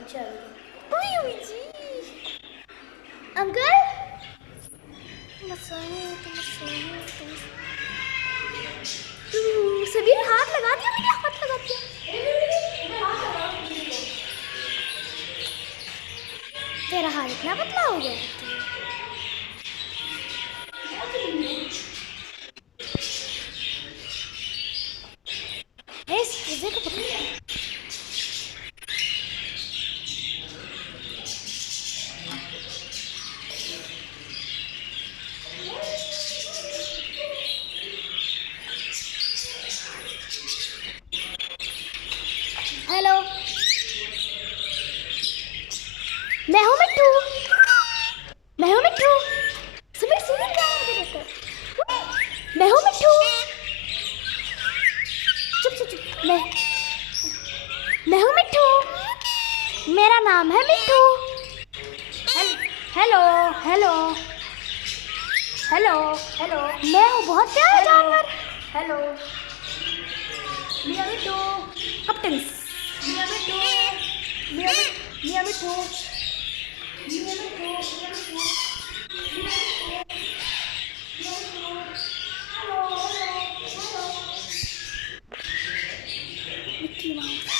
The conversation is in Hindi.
उई जी अंकल सबीर हाथ लगा दिया मैंने हाथ लगा दिया तेरा हाथ इतना पतला हो गया इस चीज़ को पकड़ हेलो मैं हूँ मिट्टू सबीर सीधे क्या है मुझे देखकर मैं हूँ मिट्टू चुप मैं हूँ मिट्टू मेरा नाम है मिट्टू हेलो हेलो हेलो हेलो मैं हूँ बहुत प्यारा जानवर हेलो मियाँ मिट्टू कप्टन मियाँ मिट्टू मियाँ मिट्टू मियाँ मिट्टू मियाँ मिट्टू हेलो हेलो हेलो मिट्टी माउस